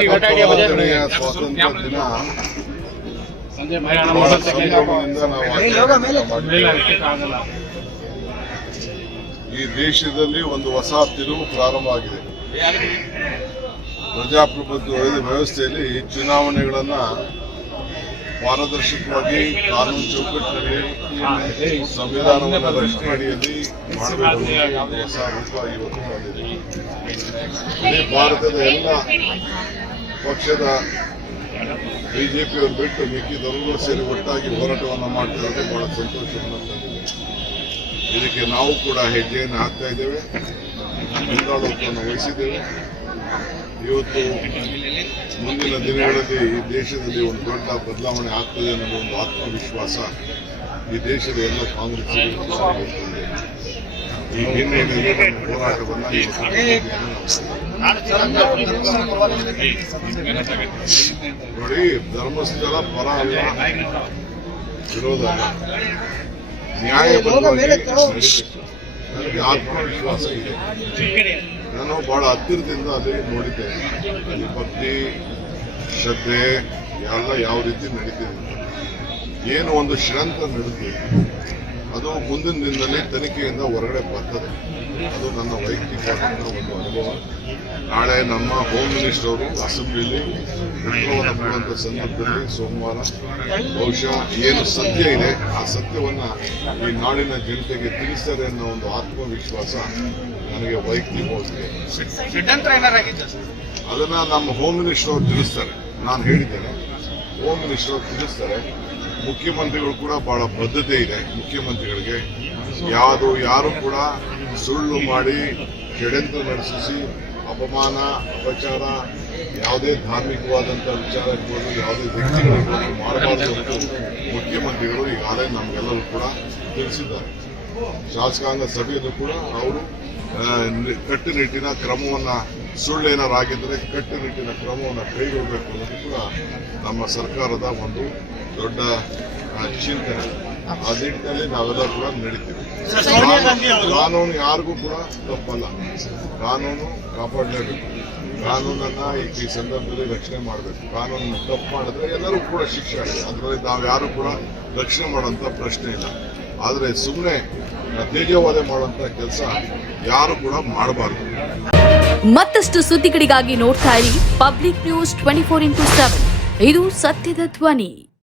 ಸ್ವಾತಂತ್ರ್ಯ ದಿನ ಬಹಳ ಸಂಭ್ರಮದಿಂದ ನಾವು ಆಚರಣೆ ಮಾಡಿದ್ದೇವೆ. ಈ ದೇಶದಲ್ಲಿ ಒಂದು ಹೊಸ ತಿರುವು ಪ್ರಾರಂಭ ಆಗಿದೆ. ಪ್ರಜಾಪ್ರಭುತ್ವ ವ್ಯವಸ್ಥೆಯಲ್ಲಿ ಚುನಾವಣೆಗಳನ್ನ ಪಾರದರ್ಶಕವಾಗಿ ಕಾನೂನು ಚೌಕಟ್ಟಿನಲ್ಲಿ ಸಂವಿಧಾನದ ರಕ್ಷಣೆ ಅಡಿಯಲ್ಲಿ ಮಾಡಬೇಕು ಹೊಸ ರೂಪ ಇವತ್ತು ಬಂದಿದೆ. ಇಡೀ ಭಾರತದ ಎಲ್ಲ ಪಕ್ಷದ ಬಿಜೆಪಿಯವರು ಬಿಟ್ಟು ಮಿಕ್ಕಿದವರು ಸೇರಿ ಒಟ್ಟಾಗಿ ಹೋರಾಟವನ್ನು ಮಾಡ್ತಿರೋದು ಬಹಳ ಸಂತೋಷವನ್ನು ತಂದಿದೆ. ಇದಕ್ಕೆ ನಾವು ಕೂಡ ಹೆಜ್ಜೆಯನ್ನು ಹಾಕ್ತಾ ಇದ್ದೇವೆ, ಮುಂದಾಳತ್ವವನ್ನು ವಹಿಸಿದ್ದೇವೆ. ಇವತ್ತು ಮುಂದಿನ ದಿನಗಳಲ್ಲಿ ಈ ದೇಶದಲ್ಲಿ ಒಂದು ದೊಡ್ಡ ಬದಲಾವಣೆ ಆಗ್ತದೆ ಅನ್ನೋ ಒಂದು ಆತ್ಮವಿಶ್ವಾಸ ಈ ದೇಶದ ಎಲ್ಲ ಕಾಂಗ್ರೆಸ್ ಈ ಹಿನ್ನೆಲೆಯಲ್ಲಿ ನಮ್ಮ ಹೋರಾಟವನ್ನು ನೋಡಿ, ಧರ್ಮಸ್ಥಳ ಪರ ಅಲ್ಲ, ವಿರೋಧ ಅಲ್ಲ, ನ್ಯಾಯಬದ್ಧವಾಗಿ ನನಗೆ ಆತ್ಮವಿಶ್ವಾಸ ಇದೆ. ನಾನು ಬಹಳ ಹತ್ತಿರದಿಂದ ಅಲ್ಲಿ ನೋಡಿದ್ದೇನೆ. ಅಲ್ಲಿ ಭಕ್ತಿ ಶ್ರದ್ಧೆ ಎಲ್ಲ ಯಾವ ರೀತಿ ನಡೀತಿದೆ, ಏನು ಒಂದು ಷಡ್ಯಂತ್ರ ನಡೆದಿದೆ, ಅದು ಮುಂದಿನ ದಿನದಲ್ಲಿ ತನಿಖೆಯಿಂದ ಹೊರಗಡೆ ಬರ್ತದೆ. ಅದು ನನ್ನ ವೈಯಕ್ತಿಕವಾದಂಥ ಒಂದು ಅನುಭವ. ನಾಳೆ ನಮ್ಮ ಹೋಮ್ ಮಿನಿಸ್ಟರ್ ಅವರು ಅಸೆಂಬ್ಲಿಯಲ್ಲಿ ಉತ್ತರವನ್ನು ಕೊಡುವಂಥ ಸಂದರ್ಭದಲ್ಲಿ ಸೋಮವಾರ ಬಹುಶಃ ಏನು ಸತ್ಯ ಇದೆ ಆ ಸತ್ಯವನ್ನು ಈ ನಾಡಿನ ಜನತೆಗೆ ತಿಳಿಸ್ತಾರೆ ಅನ್ನೋ ಒಂದು ಆತ್ಮವಿಶ್ವಾಸ ನನಗೆ ವೈಯಕ್ತಿಕವಾಗಿದೆ. ಅದನ್ನ ನಮ್ಮ ಹೋಮ್ ಮಿನಿಸ್ಟರ್ ಅವರು ತಿಳಿಸ್ತಾರೆ. ನಾನು ಹೇಳಿದ್ದೇನೆ, ಹೋಮ್ ಮಿನಿಸ್ಟರ್ ಅವರು ತಿಳಿಸ್ತಾರೆ. ಮುಖ್ಯಮಂತ್ರಿಗಳು ಕೂಡ ಬಹಳ ಬದ್ಧತೆ ಇದೆ. ಮುಖ್ಯಮಂತ್ರಿಗಳಿಗೆ ಯಾರು ಕೂಡ ಸುಳ್ಳು ಮಾಡಿ ಷಡ್ಯಂತ್ರ ನಡೆಸಿ ಅಪಮಾನ ಅಪಚಾರ ಯಾವುದೇ ಧಾರ್ಮಿಕವಾದಂಥ ವಿಚಾರ ಇರ್ಬೋದು, ಯಾವುದೇ ವ್ಯಕ್ತಿಗಳಿರ್ಬೋದು ಮಾಡಬಾರದು ಅಂತ ಮುಖ್ಯಮಂತ್ರಿಗಳು ಈಗಾಗಲೇ ನಮಗೆಲ್ಲರೂ ಕೂಡ ತಿಳಿಸಿದ್ದಾರೆ. ಶಾಸಕಾಂಗ ಸಭೆಯಲ್ಲೂ ಕೂಡ ಅವರು ಕಟ್ಟುನಿಟ್ಟಿನ ಕ್ರಮವನ್ನು ಸುಳ್ಳೇನಾರಾಗಿದ್ದರೆ ಕಟ್ಟುನಿಟ್ಟಿನ ಕ್ರಮವನ್ನು ಕೈಗೊಳ್ಳಬೇಕು ಅನ್ನೋದು ಕೂಡ ನಮ್ಮ ಸರ್ಕಾರದ ಒಂದು ದೊಡ್ಡ ಚಿಂತನೆ. ಆ ನಿಟ್ಟಿನಲ್ಲಿ ನಾವೆಲ್ಲ ಕೂಡ ನಡೀತೀವಿ. ಕಾನೂನು ಯಾರಿಗೂ ಕೂಡ ತಪ್ಪಲ್ಲ, ಕಾನೂನು ಕಾಪಾಡಲೇಬೇಕು. ಕಾನೂನನ್ನ ಈ ಸಂದರ್ಭದಲ್ಲಿ ರಕ್ಷಣೆ ಮಾಡಬೇಕು. ಕಾನೂನನ್ನು ತಪ್ಪು ಮಾಡಿದ್ರೆ ಎಲ್ಲರೂ ಕೂಡ ಶಿಕ್ಷೆ ಆಗಿದೆ. ಅದರಲ್ಲಿ ನಾವು ಯಾರು ಕೂಡ ರಕ್ಷಣೆ ಮಾಡುವಂಥ ಪ್ರಶ್ನೆ ಇಲ್ಲ. ಆದರೆ ಸುಮ್ಮನೆ ತೇಜೋವಧೆ ಮಾಡುವಂಥ ಕೆಲಸ ಯಾರು ಕೂಡ ಮಾಡಬಾರ್ದು. ಮತ್ತಷ್ಟು ಸುದ್ದಿಗಳಿಗಾಗಿ ನೋಡ್ತಾ ಇರಿ ಪಬ್ಲಿಕ್ ನ್ಯೂಸ್ 24x7. ಇದು ಸತ್ಯದ ಧ್ವನಿ.